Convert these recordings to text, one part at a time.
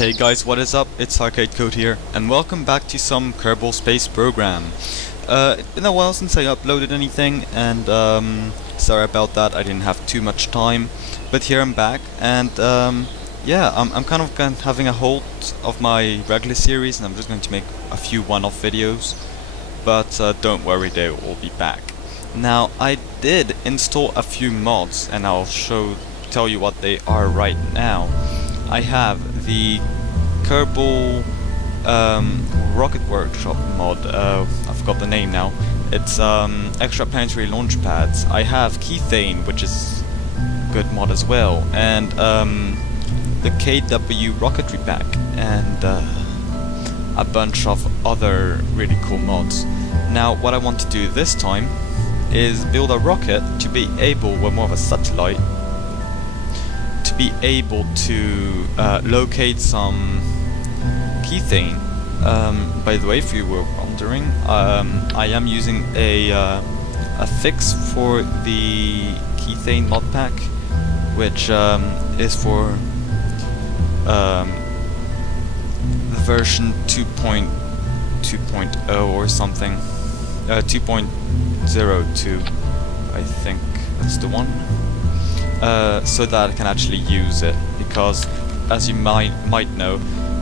Hey guys, what is up? It's ArcadeCode here, and welcome back to some Kerbal Space Program. It's been a while since I uploaded anything, and sorry about that, I didn't have too much time. But here I'm back, and yeah, I'm kind of having a halt of my regular series, and I'm just going to make a few one-off videos. But don't worry, they will be back. Now, I did install a few mods, and I'll tell you what they are right now. I have the Kerbal Rocket Workshop mod. I forgot the name now. It's extra planetary launch pads. I have kethane, which is a good mod as well, and the KW rocketry pack, and a bunch of other really cool mods. Now, what I want to do this time is build a rocket to be able, well, more of a satellite, to be able to locate some kethane. By the way, if you were wondering, I am using a fix for the kethane mod pack, which is for the version 2.2.0 or something, 2.02, I think that's the one. So that I can actually use it, because as you might know,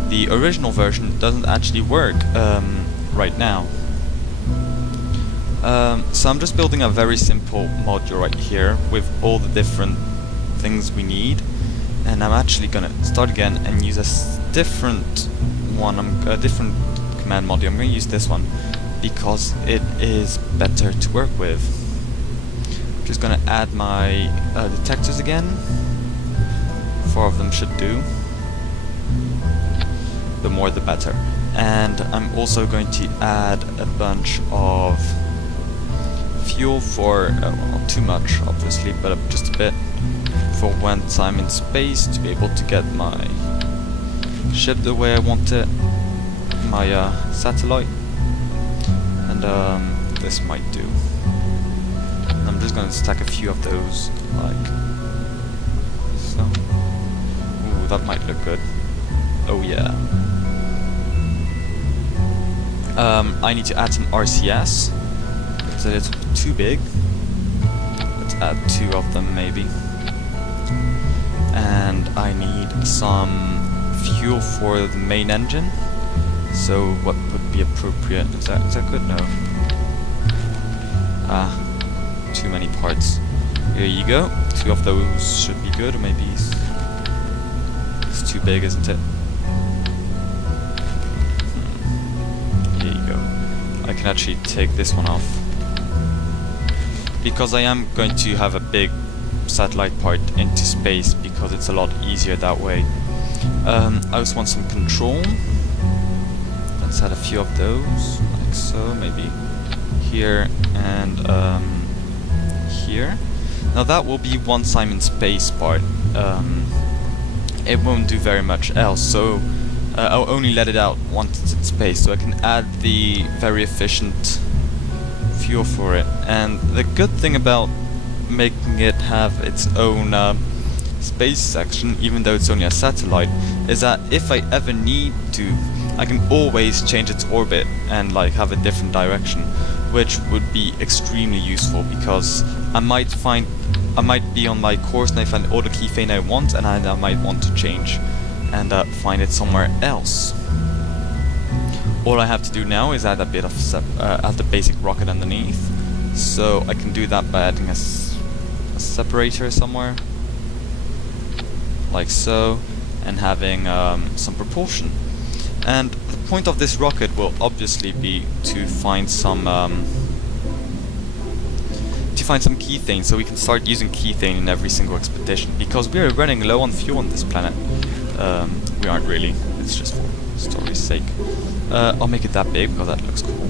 the original version doesn't actually work right now. So I'm just building a very simple module right here with all the different things we need, and I'm actually gonna start again and use a different one, a different command module. I'm gonna use this one because it is better to work with. Just gonna add my detectors again. 4 of them should do. The more the better. And I'm also going to add a bunch of fuel for, well, not too much obviously, but just a bit, for once I'm in space, to be able to get my ship the way I want it, my satellite, and this might do. I'm just gonna stack a few of those, like so. Ooh, that might look good. Oh yeah. I need to add some RCS. Is it a little too big? Let's add 2 of them maybe. And I need some fuel for the main engine. So what would be appropriate? Is that good? No. Too many parts. Here you go. 2 of those should be good, or maybe it's too big, isn't it? Here you go. I can actually take this one off, because I am going to have a big satellite part into space, because it's a lot easier that way. I also want some control. Let's add a few of those, like so, maybe here and here. Now that will be once I'm in space part. It won't do very much else, so I'll only let it out once it's in space, so I can add the very efficient fuel for it. And the good thing about making it have its own space section, even though it's only a satellite, is that if I ever need to, I can always change its orbit and like have a different direction, which would be extremely useful, because I might be on my course and I find all the kethane I want, and I might want to change and find it somewhere else. All I have to do now is add a bit of add the basic rocket underneath, so I can do that by adding a separator somewhere, like so, and having some propulsion. And the point of this rocket will obviously be to find some kethane, so we can start using kethane in every single expedition, because we are running low on fuel on this planet. We aren't really, it's just for story's sake. I'll make it that big because that looks cool.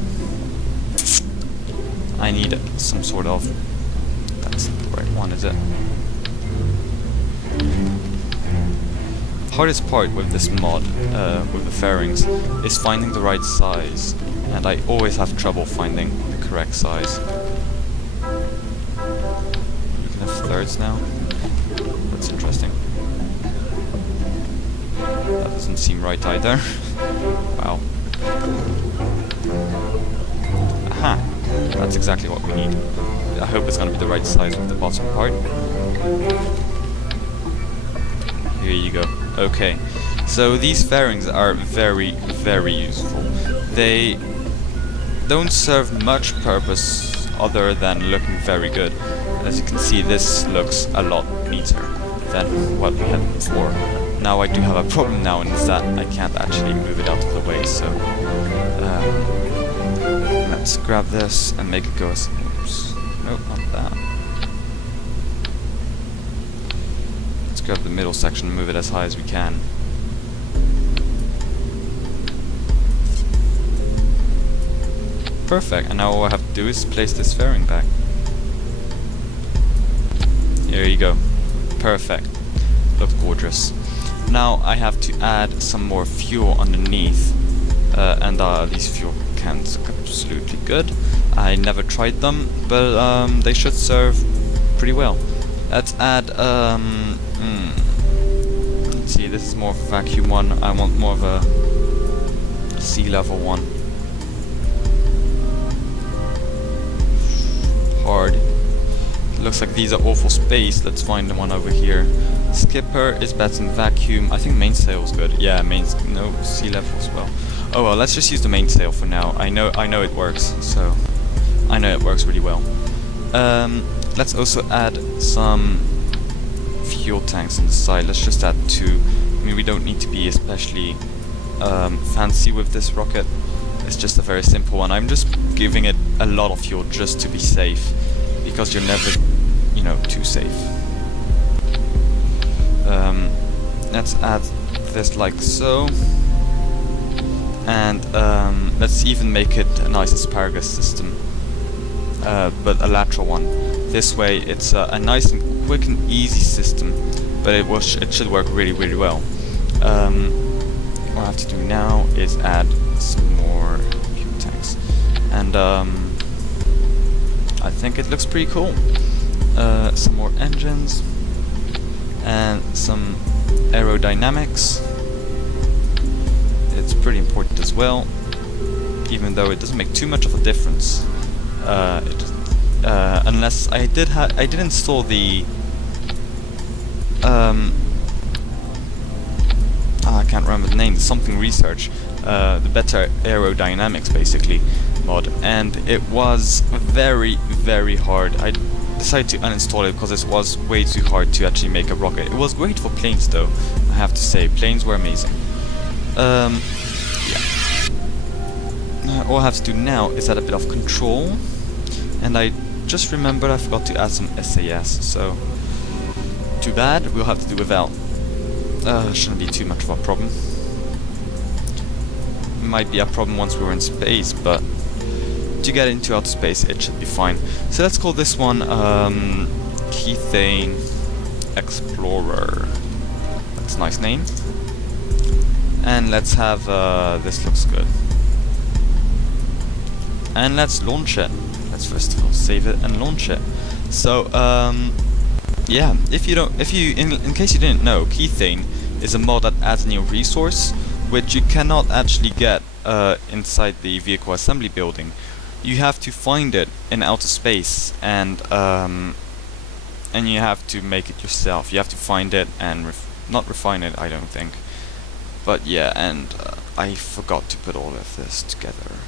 I need some sort of, that's the right one, is it? The hardest part with this mod, with the fairings, is finding the right size, and I always have trouble finding the correct size. You can have thirds now. That's interesting. That doesn't seem right either. Wow. Aha! That's exactly what we need. I hope it's gonna be the right size of the bottom part. Here you go. Okay. So these fairings are very, very useful. They don't serve much purpose other than looking very good. As you can see, this looks a lot neater than what we had before. Now I do have a problem now, and it's that I can't actually move it out of the way, so let's grab this and make it go as... Oops. Nope, not that. Let's grab the middle section and move it as high as we can. Perfect, and now all I have to do is place this fairing back. Here you go. Perfect. Looks gorgeous. Now I have to add some more fuel underneath, and these fuel cans are absolutely good. I never tried them, but they should serve pretty well. Let's add, let's see, this is more of a vacuum one. I want more of a sea level one. Hard. Looks like these are all for space. Let's find the one over here. Skipper is better than vacuum. I think mainsail is good. Yeah, no, sea level as well. Oh well, let's just use the mainsail for now. I know it works, so I know it works really well. Let's also add some fuel tanks on the side. Let's just add 2. I mean, we don't need to be especially fancy with this rocket. It's just a very simple one. I'm just giving it a lot of fuel just to be safe, because you're never, you know, too safe. Let's add this like so, and let's even make it a nice asparagus system, but a lateral one. This way it's a nice and quick and easy system, but it should work really, really well. What I have to do now is add some more fuel tanks, and I think it looks pretty cool. Some more engines and some aerodynamics. It's pretty important as well, even though it doesn't make too much of a difference. Unless I did install the I can't remember the name. Something research, the better aerodynamics basically mod, and it was very, very hard. I decided to uninstall it because it was way too hard to actually make a rocket. It was great for planes though, I have to say. Planes were amazing. Yeah. All I have to do now is add a bit of control, and I just remembered I forgot to add some SAS, so too bad, we'll have to do without. Shouldn't be too much of a problem. Might be a problem once we were in space, but to get into outer space it should be fine. So let's call this one Kethane Explorer. That's a nice name. And let's have this looks good. And let's launch it. Let's first of all save it and launch it. So yeah, in case you didn't know, Kethane is a mod that adds a new resource which you cannot actually get inside the vehicle assembly building. You have to find it in outer space, and you have to make it yourself. You have to find it and not refine it, I don't think. But yeah, and I forgot to put all of this together.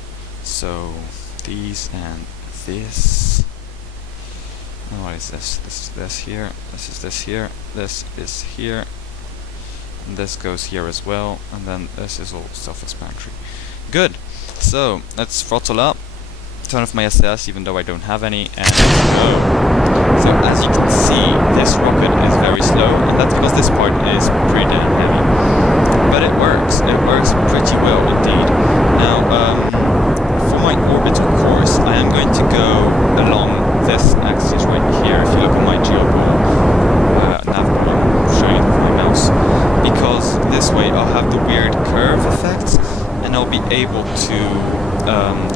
So these and this. What is this? This is this here. This is this here. This is here. And this goes here as well. And then this is all self-explanatory. Good. So let's throttle up. Turn off my SAS, even though I don't have any, and go. So as you can see, this rocket is very slow, and that's because this part is pretty damn heavy. But it works pretty well indeed. Now, for my orbital course, I am going to go along this axis right here. If you look at my geoball, nav ball, I'm showing it with my mouse, because this way I'll have the weird curve effect, and I'll be able to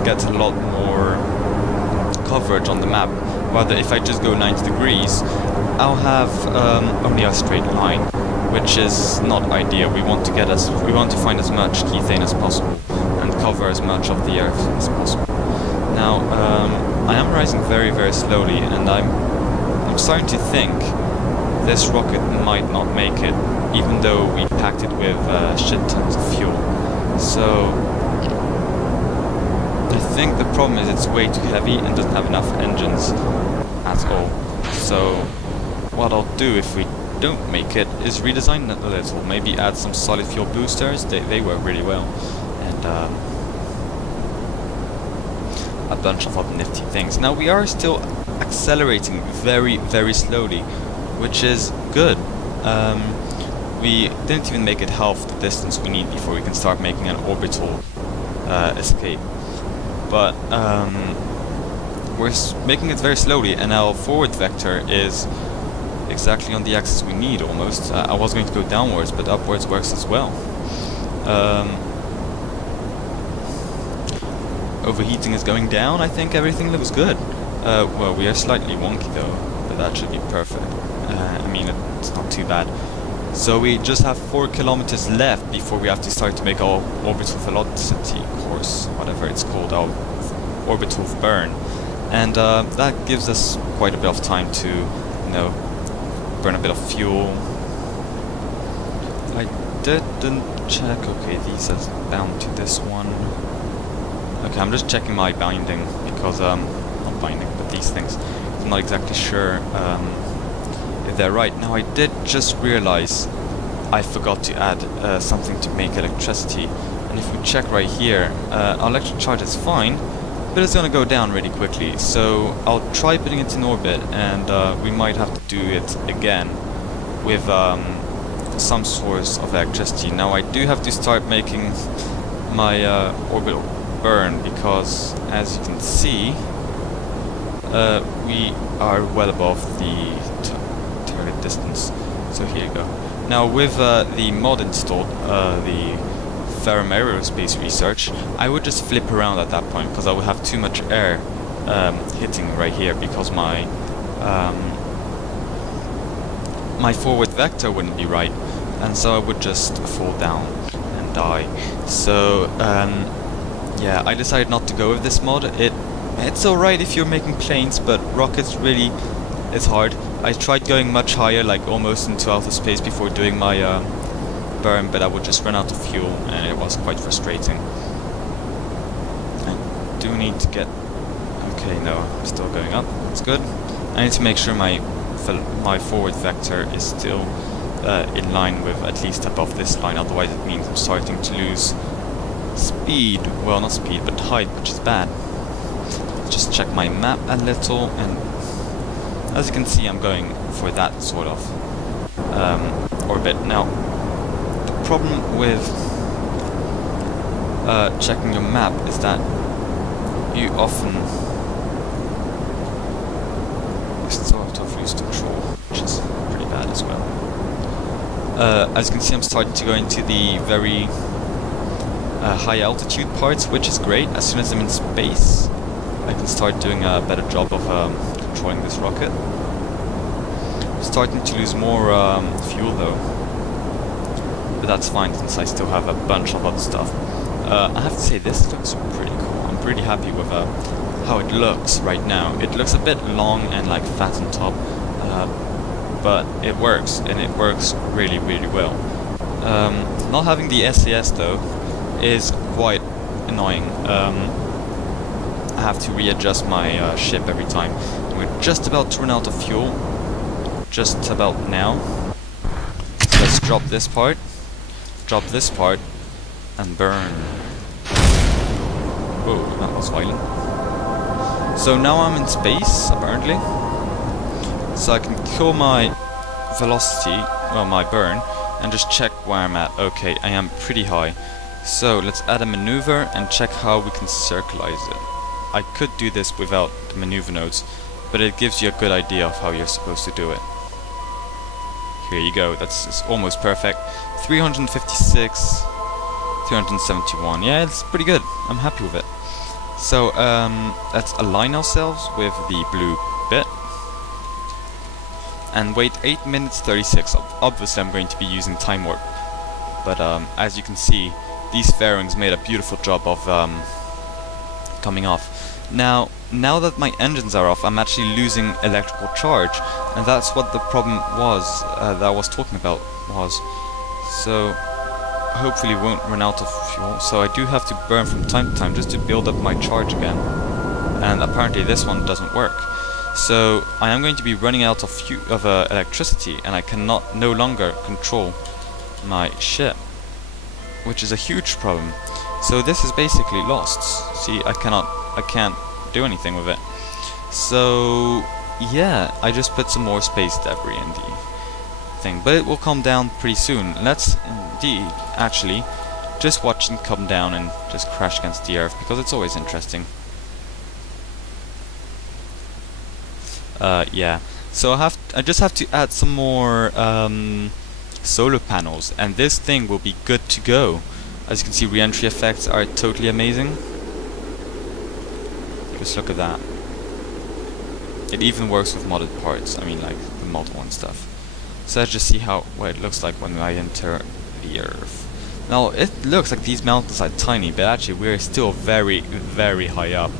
get a lot more coverage on the map. Rather, if I just go 90 degrees, I'll have only a straight line, which is not ideal. We want to find as much kethane as possible and cover as much of the Earth as possible. Now, I am rising very, very slowly, and I'm starting to think this rocket might not make it, even though we packed it with shit tons of fuel. So I think the problem is it's way too heavy and doesn't have enough engines at all. So what I'll do if we don't make it is redesign it a little, maybe add some solid fuel boosters. They work really well, and a bunch of other nifty things. Now we are still accelerating very, very slowly, which is good. We didn't even make it half the distance we need before we can start making an orbital escape. But we're making it very slowly, and our forward vector is exactly on the axis we need, almost. I was going to go downwards, but upwards works as well. Overheating is going down. I think everything looks good. Well, we are slightly wonky though, but that should be perfect. I mean, it's not too bad. So we just have 4 kilometers left before we have to start to make our orbital velocity course, whatever it's called, our orbital burn. And that gives us quite a bit of time to, you know, burn a bit of fuel. I didn't check. Okay, these are bound to this one. Okay, I'm just checking my binding because not binding, but these things. I'm not exactly sure if they're right. Now I did just realize I forgot to add something to make electricity. And if we check right here, our electric charge is fine, but it's gonna go down really quickly. So I'll try putting it in orbit, and we might have to do it again with some source of electricity. Now I do have to start making my orbital burn, because as you can see, we are well above the target distance. So here you go. Now with the mod installed, the Ferrum Aerospace Research, I would just flip around at that point, because I would have too much air hitting right here, because my my forward vector wouldn't be right, and so I would just fall down and die. So yeah, I decided not to go with this mod. It's alright if you're making planes, but rockets really is hard. I tried going much higher, like almost into outer space before doing my burn, but I would just run out of fuel, and it was quite frustrating. I do need to get... Okay, no, I'm still going up. That's good. I need to make sure my forward vector is still in line with at least above this line, otherwise it means I'm starting to lose speed. Well, not speed, but height, which is bad. Just check my map a little, and as you can see, I'm going for that sort of orbit. Now, the problem with checking your map is that you often sort of lose control, which is pretty bad as well. As you can see, I'm starting to go into the very high altitude parts, which is great. As soon as I'm in space, I can start doing a better job of controlling this rocket. I'm starting to lose more fuel though, but that's fine since I still have a bunch of other stuff. I have to say, this looks pretty cool. I'm pretty happy with how it looks right now. It looks a bit long and like fat on top, but it works, and it works really, really well. Not having the SAS though is quite annoying. I have to readjust my ship every time. We're just about to run out of fuel. Just about now. Let's drop this part, and burn. Whoa, that was violent. So now I'm in space, apparently. So I can kill my velocity, well, my burn, and just check where I'm at. Okay, I am pretty high. So let's add a maneuver and check how we can circularize it. I could do this without the maneuver nodes, but it gives you a good idea of how you're supposed to do it. Here you go, it's almost perfect. 356, 371, yeah, it's pretty good. I'm happy with it. So let's align ourselves with the blue bit. and wait 8 minutes 36. Obviously I'm going to be using time warp, but as you can see, these fairings made a beautiful job of coming off. Now that my engines are off, I'm actually losing electrical charge, and that's what the problem was that I was talking about was. So hopefully won't run out of fuel, so I do have to burn from time to time just to build up my charge again, and apparently this one doesn't work. So I am going to be running out of electricity, and I cannot no longer control my ship, which is a huge problem. So this is basically lost. See, I can't do anything with it. So yeah, I just put some more space debris in the thing, but it will come down pretty soon. Let's indeed actually just watch it come down and just crash against the Earth, because it's always interesting. Yeah, so I just have to add some more solar panels, and this thing will be good to go. As you can see, re-entry effects are totally amazing. Just look at that. It even works with modded parts, I mean like the mod one stuff. So let's just see what it looks like when I enter the Earth. Now it looks like these mountains are tiny, but actually we're still very, very high up.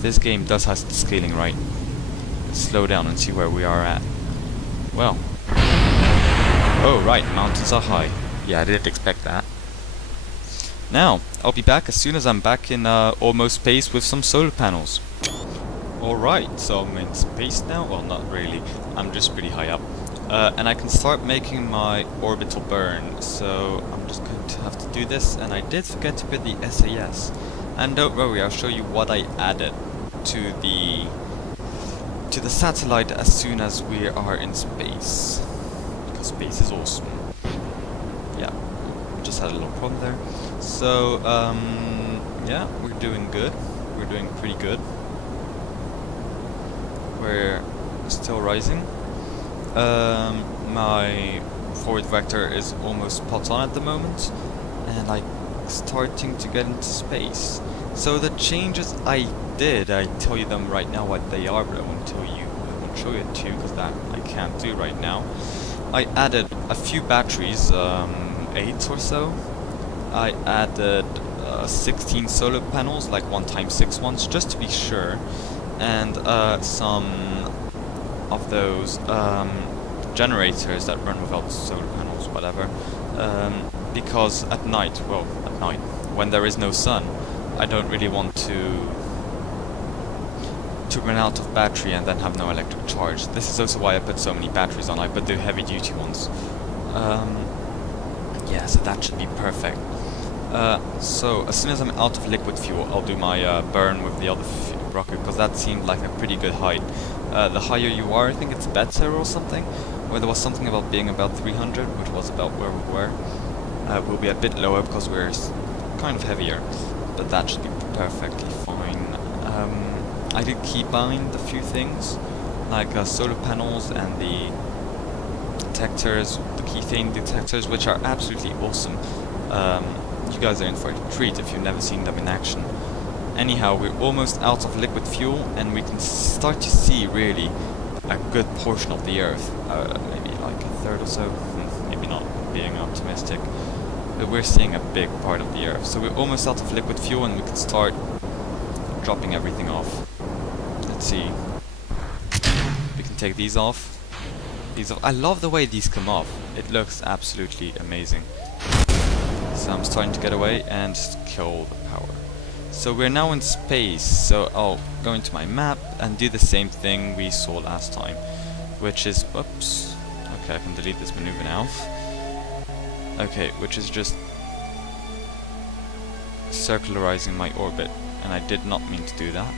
This game does have the scaling right. Let's slow down and see where we are at. Well. Oh right, mountains are high. Yeah, I didn't expect that. Now, I'll be back as soon as I'm back in almost space with some solar panels. Alright, so I'm in space now. Well, not really. I'm just pretty high up. And I can start making my orbital burn. So I'm just going to have to do this. And I did forget to put the SAS. And don't worry, I'll show you what I added to the satellite as soon as we are in space. Because space is awesome. Yeah, just had a little problem there. So, yeah, we're doing good. We're doing pretty good. We're still rising. My forward vector is almost spot on at the moment, and I'm starting to get into space. So the changes I did, I tell you them right now what they are, but I won't show it to you because that I can't do right now. I added a few batteries, 8 or so. I added 16 solar panels, like 1x6 ones, just to be sure, and some of those generators that run without solar panels, whatever, because at night, when there is no sun, I don't really want to run out of battery and then have no electric charge. This is also why I put so many batteries on. I put the heavy duty ones. Yeah, so that should be perfect. So as soon as I'm out of liquid fuel, I'll do my burn with the other rocket, because that seemed like a pretty good height. The higher you are, I think it's better or something, where there was something about being about 300, which was about where we were. We'll be a bit lower because we're kind of heavier, but that should be perfectly fine. I did keybind a few things, like solar panels and the detectors, the kethane detectors, which are absolutely awesome. You guys are in for a treat if you've never seen them in action. Anyhow, we're almost out of liquid fuel, and we can start to see really a good portion of the Earth. Maybe like a third or so, maybe not being optimistic, but we're seeing a big part of the Earth. So we're almost out of liquid fuel, and we can start dropping everything off. Let's see. We can take these off. I love the way these come off. It looks absolutely amazing. So I'm starting to get away and kill the power. So we're now in space, so I'll go into my map and do the same thing we saw last time, which is, oops, okay, I can delete this maneuver now. Okay, which is just circularizing my orbit, and I did not mean to do that.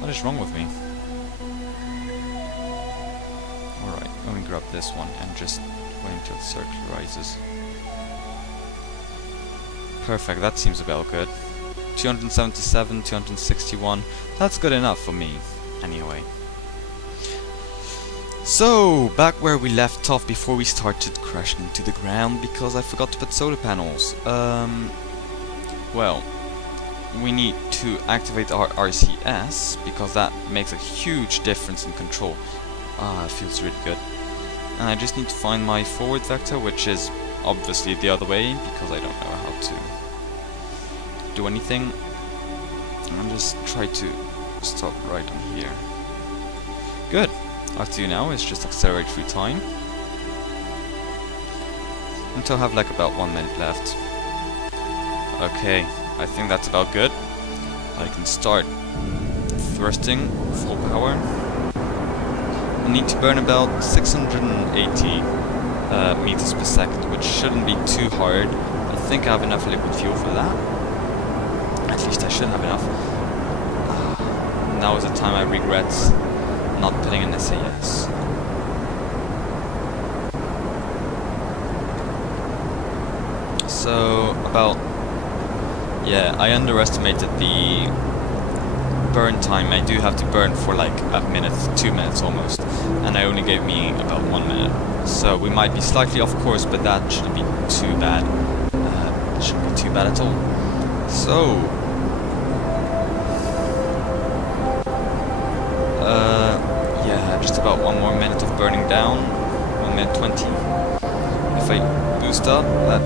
What is wrong with me? Alright, let me grab this one and just wait until it circularizes. Perfect, that seems about good. 277, 261, that's good enough for me, anyway. So, back where we left off before we started crashing into the ground, because I forgot to put solar panels. Well, we need to activate our RCS, because that makes a huge difference in control. Ah, it feels really good. And I just need to find my forward vector, which is obviously the other way, because I don't know how to do anything. And just try to stop right on here. Good. All I have to do now is just accelerate through time until I have like about 1 minute left. Okay, I think that's about good. I can start thrusting full power. I need to burn about 680 meters per second, which shouldn't be too hard. I think I have enough liquid fuel for that. At least I should have enough. Now is the time I regret not putting in SAS. So about, yeah, I underestimated the burn time. I do have to burn for like a minute, 2 minutes almost, and I only gave me about 1 minute. So we might be slightly off course, but that shouldn't be too bad. It shouldn't be too bad at all. So yeah, just about 1 more minute of burning down. 1 minute 20. If I boost up, that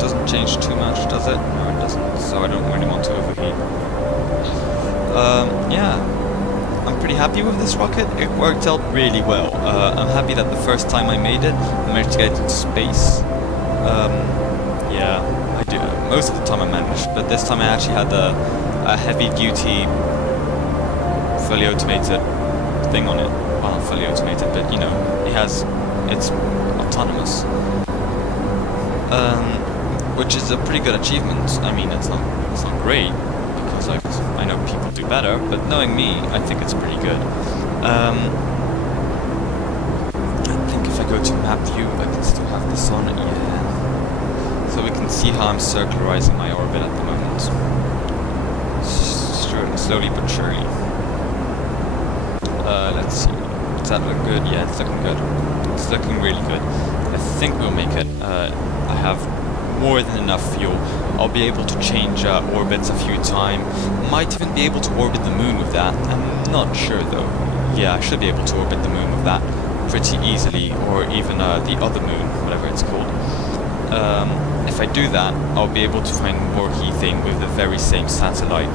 doesn't change too much, does it? No, it doesn't. So I don't really want to overheat. Yeah, I'm pretty happy with this rocket. It worked out really well. I'm happy that the first time I made it, I managed to get it into space. Yeah, I do. Most of the time I managed, but this time I actually had a heavy-duty, fully automated thing on it. Well, not fully automated, but you know, it's autonomous. Which is a pretty good achievement. I mean, it's not great, because like, I know people do better, but knowing me, I think it's pretty good. I think if I go to map view, I can still have this on, yeah. So we can see how I'm circularizing my orbit at the moment. Slowly but surely. Let's see. Does that look good? Yeah, it's looking good. It's looking really good. I think we'll make it. I have more than enough fuel. I'll be able to change orbits a few times. Might even be able to orbit the moon with that. I'm not sure though. Yeah, I should be able to orbit the moon with that pretty easily, or even the other moon, whatever it's called. If I do that, I'll be able to find more kethane with the very same satellite,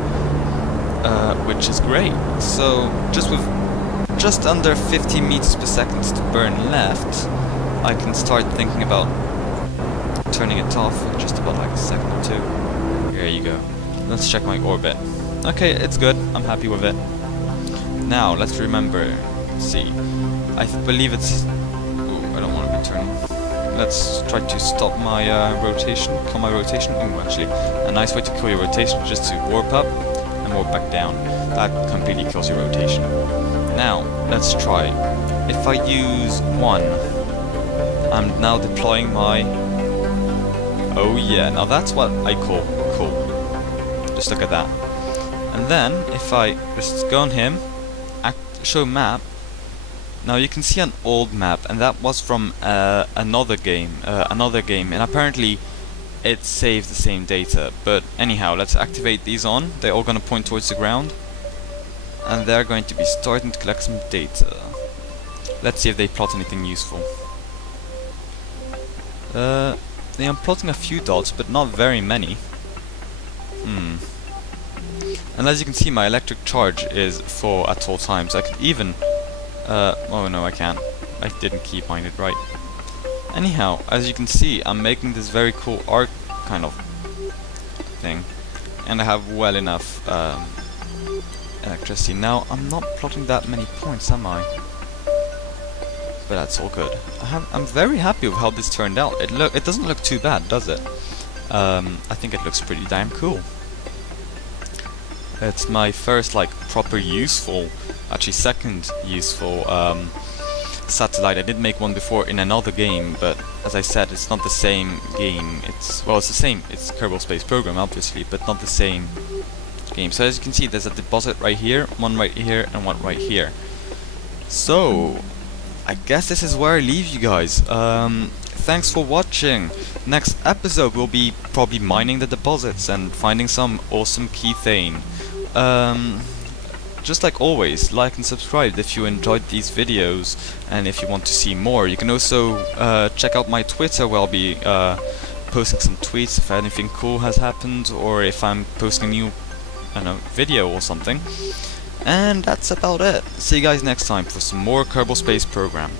which is great. So just under 50 meters per second to burn left, I can start thinking about turning it off in just about like a second or two. There you go. Let's check my orbit. Okay, it's good. I'm happy with it. Now, let's remember. Let's see. I believe it's... Ooh, I don't want to be turning. Let's try to stop my rotation. Kill my rotation. Ooh, actually, a nice way to kill your rotation is just to warp up and warp back down. That completely kills your rotation. Now, let's try. If I use 1, I'm now deploying my... Oh yeah, now that's what I call cool. Just look at that. And then, if I just go on him, show map, now you can see an old map, and that was from another game, and apparently it saved the same data. But anyhow, let's activate these on. They're all gonna point towards the ground, and they're going to be starting to collect some data. Let's see if they plot anything useful. They are plotting a few dots, but not very many. And as you can see, my electric charge is full at all times. I could even... oh no, I can't. I didn't keybind it right. Anyhow, as you can see, I'm making this very cool arc kind of thing. And I have well enough electricity. Now, I'm not plotting that many points, am I? But that's all good. I'm very happy with how this turned out. It doesn't look too bad, does it? I think it looks pretty damn cool. It's my first like proper useful, actually second useful satellite. I did make one before in another game, but as I said, it's not the same game. It's the same. It's Kerbal Space Program, obviously, but not the same game. So as you can see, there's a deposit right here, one right here, and one right here. So I guess this is where I leave you guys. Thanks for watching. Next episode we'll be probably mining the deposits and finding some awesome kethane. just like always, like and subscribe if you enjoyed these videos, and if you want to see more. You can also check out my Twitter, where I'll be posting some tweets if anything cool has happened, or if I'm posting a new, I don't know, video or something. And that's about it. See you guys next time for some more Kerbal Space Program.